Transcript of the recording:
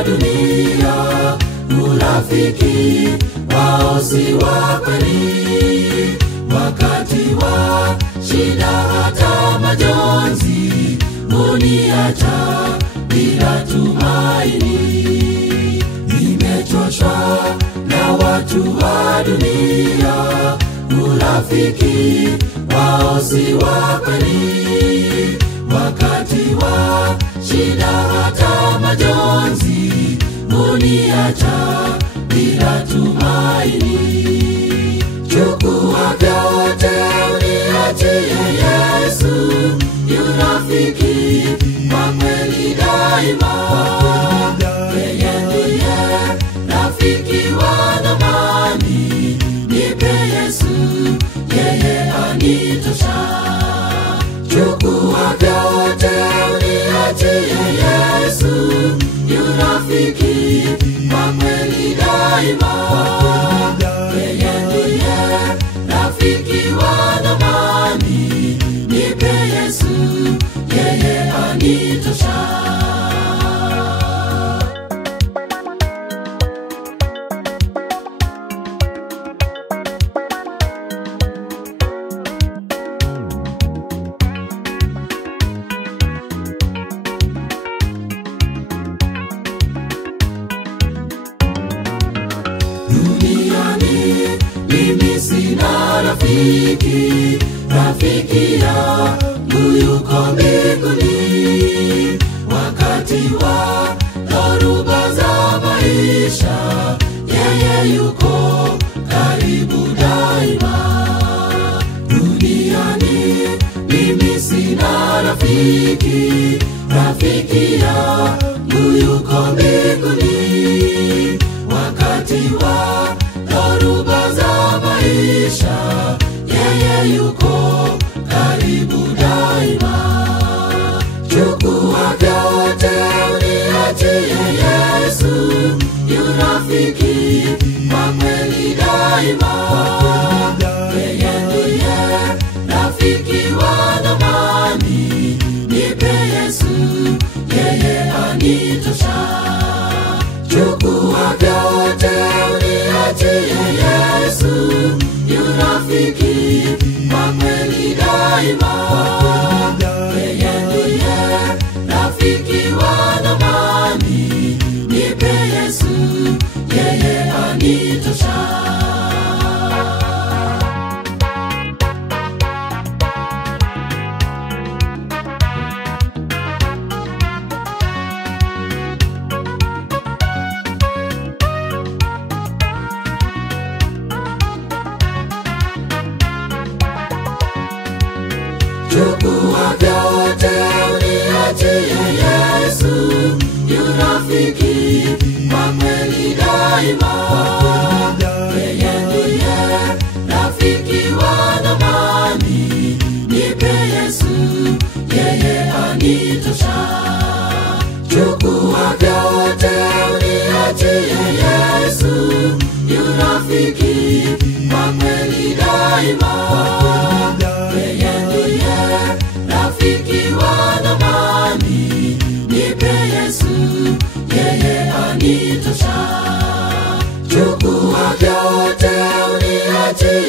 wa dunia, urafiki wao si wa kweli. Wakati wa shida hata majonzi, huniacha bila tumaini. Nimechoshwa na watu wa dunia, urafiki wao si wa kweli. Wakati wa shida hata majonzi, huniacha bila tumaini. Chukua vyote uniachie Yesu, yu rafiki wa kweli daima. Yeye ndiye rafiki wa thamani, nipe Yesu, yeye anitosha. Chukua vyote uniachie Yesu, yu rafiki wa kweli daima. Yeye ndiye rafiki wa thamani, nipe Yesu, yeye anitosha. Duniani mimi sina rafiki, rafiki yangu yuko mbinguni. Wakati wa dhoruba za maisha, yeye yuko karibu daima. Duniani mimi sina rafiki, rafiki yangu yuko mbinguni. Wakati wa dhoruba za maisha, yeye yuko karibu daima. Chukua vyote uniachie Yesu, yu rafiki wa kweli daima. Yeye ndiye rafiki wa thamani, nipe Yesu, yeye anitosha. Chukua vyote uniachie Yesu, yu rafiki wa kweli daima. Yeye ndiye rafiki wa thamani, nipe Yesu, yeye anitosha. Chukua vyote uniachie Yesu, yu rafiki wa kweli daima. Yeye ndiye rafiki wa thamani, nipe Yesu, yeye anitosha. Chukua vyote uniachie Yesu, yu rafiki wa kweli daima. Yeye ndiye rafiki wa thamani, nipe Yesu, yeye anitosha. Chukua vyote uniachie